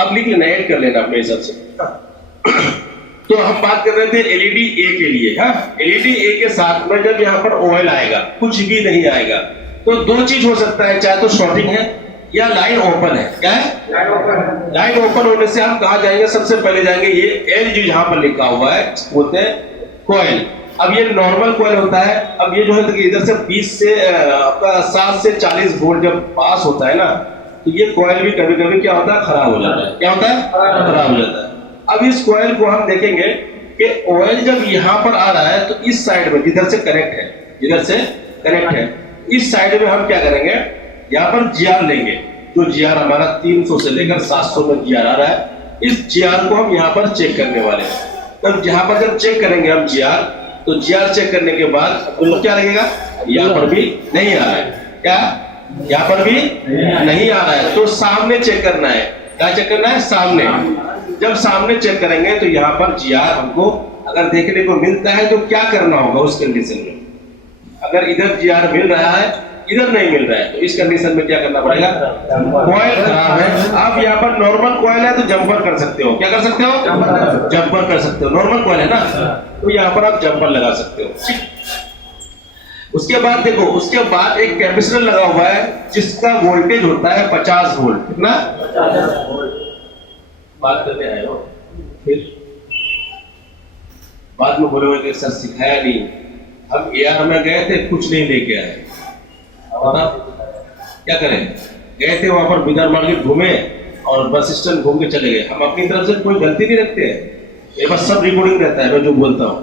अब लिख लेना, ऐड कर लेना अपने हिसाब से। तो हम बात कर रहे थे एलईडी ए के लिए। हाँ, एलईडी ए के साथ में जब यहाँ पर ओएल आएगा, कुछ भी नहीं आएगा, तो दो चीज हो सकता है, चाहे तो शॉर्टिंग है या लाइन ओपन है। क्या है? लाइन ओपन होने से हम कहा जाएंगे, सबसे पहले जाएंगे ये एल जो यहाँ पर लिखा हुआ है बोलते हैं कॉइल। अब ये नॉर्मल कॉइल होता है। अब ये जो है इधर से 20 से आपका 7 से 40 वोल्ट जब पास होता है ना, तो ये कॉइल भी कभी कभी क्या होता है, खराब हो जाता है। क्या होता है? खराब हो जाता है। अब इस कॉइल को हम देखेंगे कि ऑयल जब यहाँ पर आ रहा है तो इस साइड में जिधर से कनेक्ट है, जिधर से कनेक्ट है, इस साइड में हम क्या करेंगे, यहाँ पर जीआर लेंगे। जो जीआर हमारा 300 से लेकर 700 में जीआर आ रहा है, इस जीआर को हम यहाँ पर चेक करने वाले हैं। तब यहाँ पर जब चेक करेंगे हम जीआर, तो जीआर चेक करने के बाद तो क्या लगेगा, यहाँ पर भी नहीं आ रहा है। क्या? यहाँ पर भी नहीं आ रहा है, तो सामने चेक करना है। क्या चेक करना है? सामने। जब सामने चेक करेंगे तो यहाँ पर जीआर हमको अगर देखने को मिलता है तो क्या करना होगा उस कंडीशन में। अगर इधर जीआर मिल रहा है, इधर नहीं मिल रहा है, तो इस कंडीशन में क्या करना पड़ेगा, कॉइल खराब है। आप यहाँ पर नॉर्मल कॉइल है तो जंपर कर सकते हो। क्या कर सकते हो? जंपर कर सकते हो। नॉर्मल कॉइल है ना, तो यहाँ पर आप जंपर लगा सकते हो। उसके बाद देखो, उसके बाद एक कैपेसिटर लगा हुआ है जिसका वोल्टेज होता है 50 वोल्ट। कितना? 50 वोल्ट। बात करने आए हो, फिर बाद में बोलोगे कि सर सिखाया नहीं, हम एआर में गए थे, कुछ नहीं लेके आए। क्या करें? गए थे वहां पर बिदर मार्केट घूमे और बस स्टैंड घूम के चले गए। हम अपनी तरफ से कोई गलती नहीं रखते हैं, मेरे पास सब रिकॉर्डिंग रहता है। मैं जो बोलता हूँ,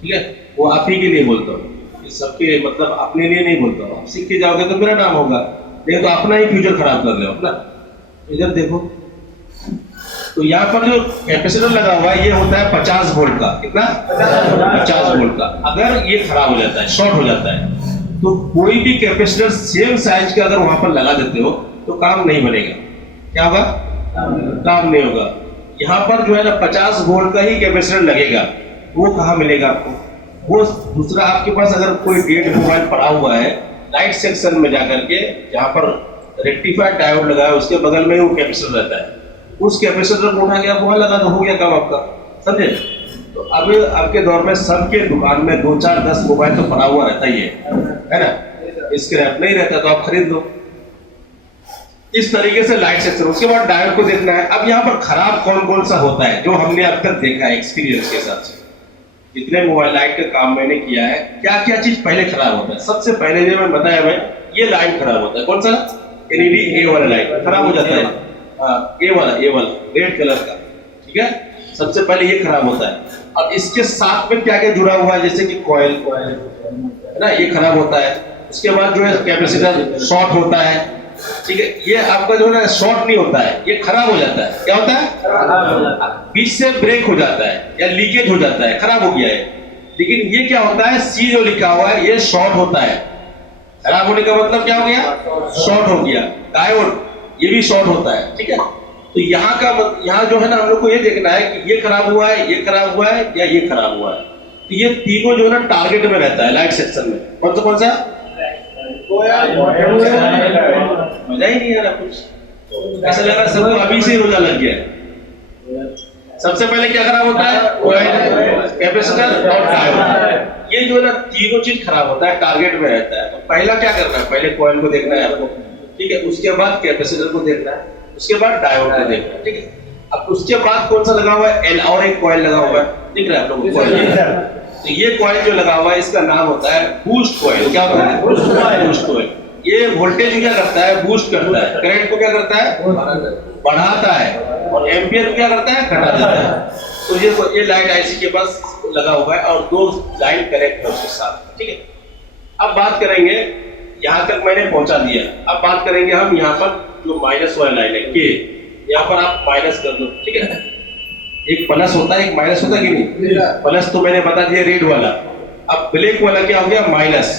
ठीक है, वो आप ही के लिए बोलता हूँ, सबके मतलब अपने लिए नहीं बोलता हूँ। आप सीख के जाओगे तो मेरा नाम होगा, नहीं तो अपना ही फ्यूचर खराब कर रहे हो अपना। इधर देखो, तो यहाँ पर जो कैपेसिटर लगा हुआ है ये होता है 50 वोल्ट का। कितना? 50 वोल्ट का। अगर ये खराब हो जाता है, शॉर्ट हो जाता है, तो कोई भी कैपेसिटर सेम साइज का अगर वहां पर लगा देते हो तो काम नहीं बनेगा। क्या होगा? काम नहीं होगा। यहाँ पर जो है ना 50 वोल्ट का ही कैपेसिटर लगेगा। वो कहाँ मिलेगा आपको? वो दूसरा आपके पास अगर कोई डेट मोबाइल पड़ा हुआ है, लाइट सेक्शन में जाकर के जहाँ पर रेक्टिफायर डायोड लगा है उसके बगल में वो कैपेसिटर रहता है, उस कैपेसिटर को उठा के आप वहां लगा दो, हो गया काम आपका। समझे? तो अब आपके दौर में सबके दुकान में 2, 4, 10 मोबाइल तो पड़ा हुआ रहता ही है ना? स्क्रैप नहीं रहता तो आप खरीद लो। इस तरीके से लाइट सेक्शन। उसके बाद डायोड को देखना है। अब यहाँ पर खराब कौन कौन सा होता है जो हमने अब तक देखा है एक्सपीरियंस के हिसाब से, जितने मोबाइल लाइट का काम मैंने किया है, क्या क्या चीज पहले खराब होता है। सबसे पहले जो मैं बताया, मैं ये लाइन खराब होता है। कौन सा? एलईडी ए वाला लाइट खराब हो जाता है। ए वाला रेड कलर का, ठीक है, सबसे पहले ये खराब होता है। अब इसके साथ में क्या क्या जुड़ा हुआ है, जैसे कि कॉइल है ना, ये खराब होता है। उसके बाद जो है कैपेसिटर शॉर्ट होता है, ठीक है, ये आपका जो है ना शॉर्ट नहीं होता है, ये खराब हो जाता है। क्या होता है? बीच से ब्रेक हो जाता है या लीकेज हो जाता है, खराब हो गया है। लेकिन ये क्या होता है, सी जो लिखा हुआ है ये शॉर्ट होता है। खराब होने का मतलब क्या हो गया? शॉर्ट हो गया। डायोड ये भी शॉर्ट होता है, ठीक है। तो यहाँ जो है ना हम लोग को ये देखना है कि ये खराब हुआ है, ये खराब हुआ है या ये खराब हुआ है। तो ये तीनों जो है ना टारगेट में रहता है लाइट सेक्शन में। कौन सा? मजा ही नहीं आ रहा कुछ, ऐसा लग रहा है सबको अभी से रोजा लग गया। सबसे पहले क्या खराब होता है? कैपेसिटर और डायोड। ये जो है ना तीनों चीज खराब होता है, टारगेट में रहता है। तो पहला क्या करना है, पहले कॉइल को देखना है आपको, ठीक है, उसके बाद कैपेसिटर को देखना है, उसके बाद डायोड को देखना है, ठीक है। अब उसके बाद कौन सा लगा हुआ है? एल और एक कॉइल लगा हुआ है, दिख रहा है आप लोगों को? तो ये कॉइल जो लगा हुआ है इसका नाम होता है बूस्ट कॉइल। क्या होता है? Boost coil. ये वोल्टेज क्या करता है? बूस्ट करता है। करंट को क्या करता है? बढ़ाता है। और एम्पियर को क्या करता है? घटा देता है। तो ये लाइट आईसी के पास लगा हुआ है और दो लाइन कनेक्ट है उसके साथ, ठीक है। अब बात करेंगे, यहाँ तक मैंने पहुंचा दिया। अब बात करेंगे हम यहाँ पर जो माइनस वाला लाइन है के, यहाँ पर आप माइनस कर दो, ठीक है। एक प्लस होता है, एक माइनस होता है कि नहीं? प्लस तो मैंने बता दिया रेड वाला। अब ब्लैक वाला क्या हो गया? माइनस।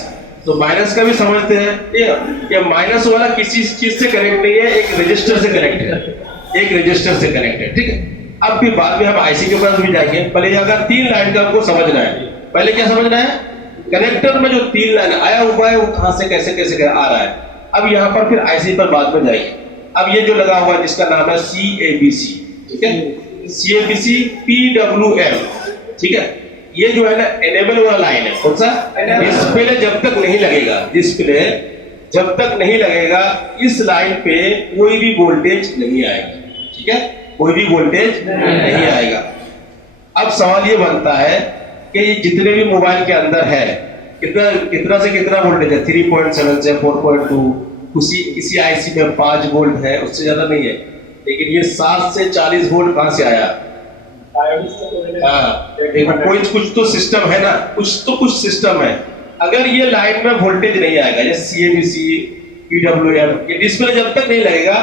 तो माइनस का भी समझते हैं, ये माइनस वाला किसी चीज से कनेक्ट नहीं है, एक रजिस्टर से कनेक्ट है, एक रजिस्टर से कनेक्ट है, ठीक है। अब भी बाद में हम आईसी के पास भी जाएंगे। पहले अगर 3 लाइन का आपको समझना है, पहले क्या समझना है? कनेक्टर में जो 3 लाइन आया हुआ है वो कहां से कैसे आ रहा है। अब यहाँ पर फिर आईसी पर बाद में जाएंगे, अब ये जो लगा हुआ है जिसका नाम है CABC, ठीक है, CABC PWM, ठीक है, ये जो है ना एनेबल वाला लाइन है। कौन सा? डिस्प्ले जब तक नहीं लगेगा, डिस्प्ले जब तक नहीं लगेगा इस लाइन पे कोई भी वोल्टेज नहीं आएगा, ठीक है, कोई भी वोल्टेज नहीं आएगा। अब सवाल ये बनता है कि ये जितने भी मोबाइल के अंदर है कितना कितना से कितना वोल्टेज है, 3.7 से 4.2, किसी आईसी में 5 वोल्ट है, उससे ज्यादा नहीं है। लेकिन ये 7 से 40 वोल्ट कहां से आया? कोई कुछ तो सिस्टम है ना, कुछ सिस्टम है। अगर ये लाइन में वोल्टेज नहीं आएगा, जैसे CABC PWM, ये डिस्प्ले जब तक नहीं लगेगा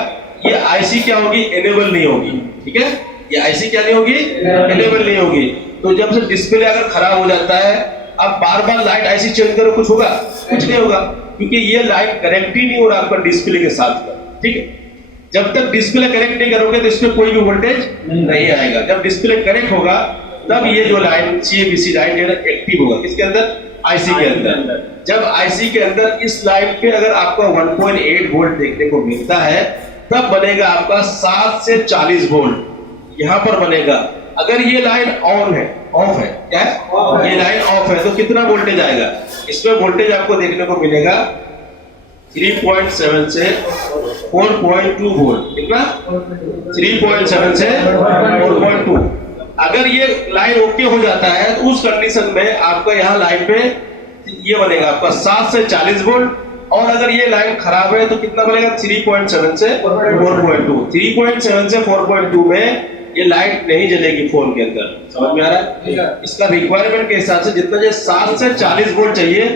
ये आईसी क्या होगी? एनेबल नहीं होगी, ठीक है, ये आईसी क्या नहीं होगी? एनेबल नहीं होगी। तो जब से डिस्प्ले अगर खराब हो जाता है, अब बार बार लाइट आईसी चेंज करो, कुछ होगा? कुछ नहीं होगा, क्योंकि ये लाइट कनेक्ट ही नहीं हो रहा आपका डिस्प्ले के साथ, ठीक है। जब तक डिस्प्ले कनेक्ट नहीं करोगे तो इसमें कोई भी वोल्टेज नहीं आएगा। जब डिस्प्ले कनेक्ट होगा तब ये जो लाइन CABC लाइन जो है एक्टिव होगा, किसके अंदर? आईसी के अंदर। जब आईसी के अंदर इस लाइन पे अगर आपका 1.8 वोल्ट देखने को मिलता है तब बनेगा आपका 7 से 40 वोल्ट यहां पर बनेगा। अगर ये लाइन ऑन है, ऑफ है, क्या है? ये लाइन ऑफ है तो कितना वोल्टेज आएगा? इसमें वोल्टेज आपको देखने को मिलेगा 3.7 से 4.2 वोल्ट। कितना? 3.7 से 4.2। अगर ये लाइन ओके हो जाता है तो उस कंडीशन में आपका यहाँ लाइन पे ये बनेगा आपका 7 से 40 वोल्ट, और अगर ये लाइन खराब है तो कितना बनेगा? 3.7 से 4.2। 3.7 से 4.2 में ये लाइट नहीं जलेगी फोन के अंदर। समझ में आ रहा है? इसका रिक्वायरमेंट के हिसाब से जितना जो 7 से 40 वोल्ट चाहिए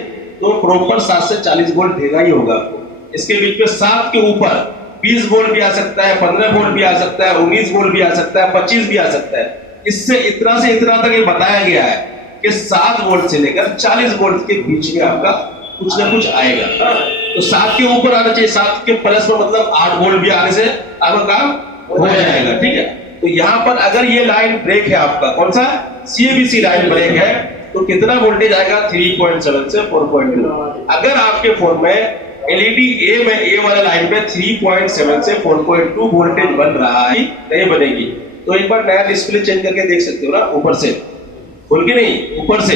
तो प्रॉपर 7 से 40 वोल्ट देगा ही होगा आपको। इसके बीच में 7 के ऊपर 20 वोल्ट भी आ सकता है, 15 वोल्ट भी आ सकता है, 19 वोल्ट भी आ सकता है, 25 भी आ सकता है। इससे इतना से इतना तक ये बताया गया है कि 7 वोल्ट से लेकर 40 वोल्ट के बीच में आपका कुछ ना कुछ आएगा। तो 7 के ऊपर आना चाहिए, 7 के प्लस में मतलब 8 वोल्ट भी आने से आपका काम हो जाएगा, ठीक है। तो यहाँ पर अगर ये लाइन ब्रेक है आपका, कौन सा? CABC लाइन ब्रेक है, तो कितना वोल्टेज आएगा? 3.7 से 4.2। अगर आपके फोन में LED A में A वाला लाइन पे 3.7 से 4.2 वोल्टेज बन रहा है, नहीं बनेगी तो एक बार नया डिस्प्ले चेंज करके देख सकते हो ना, ऊपर से खोल के नहीं, ऊपर से।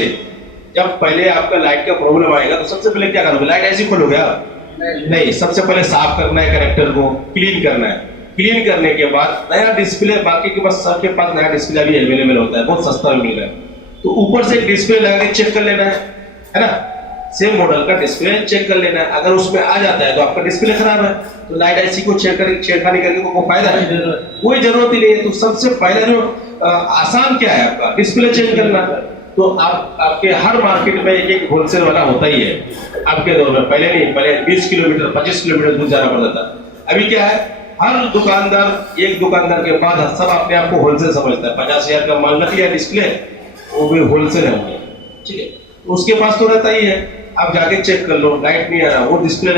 जब पहले आपका लाइट का प्रॉब्लम आएगा तो सबसे पहले क्या करोगे? लाइट ऐसी खोलोगे आप? नहीं, सबसे पहले साफ करना है, कनेक्टर को क्लीन करना है। क्लीन करने के बाद नया डिस्प्ले, बाकी के पास सबके पास नया डिस्प्ले भी अवेलेबल होता है, बहुत सस्ता में मिल रहा है, तो ऊपर से डिस्प्ले लगा के चेक कर लेना है ना, सेम मॉडल का डिस्प्ले चेक कर लेना है। अगर उसमें आ जाता है तो आपका डिस्प्ले खराब है, तो लाइट आईसी को छेड़खानी करके कोई फायदा है? कोई जरूरत ही नहीं है। तो सबसे पहले जो आसान क्या है आपका? डिस्प्ले चेंज करना। तो आपके हर मार्केट में एक होलसेल वाला होता ही है आपके दौर में। पहले नहीं, पहले 20 किलोमीटर 25 किलोमीटर दूर जाना पड़ता था। अभी क्या है, हर दुकानदार, एक दुकानदार के बाद सब अपने आप को होलसेल समझता है। 50,000 का माल रख लिया डिस्प्ले, वो भी होलसेल है, ठीक है, तो उसके पास तो रहता ही है। आप जाके चेक कर लो, लाइट नहीं आ रहा, वो डिस्प्ले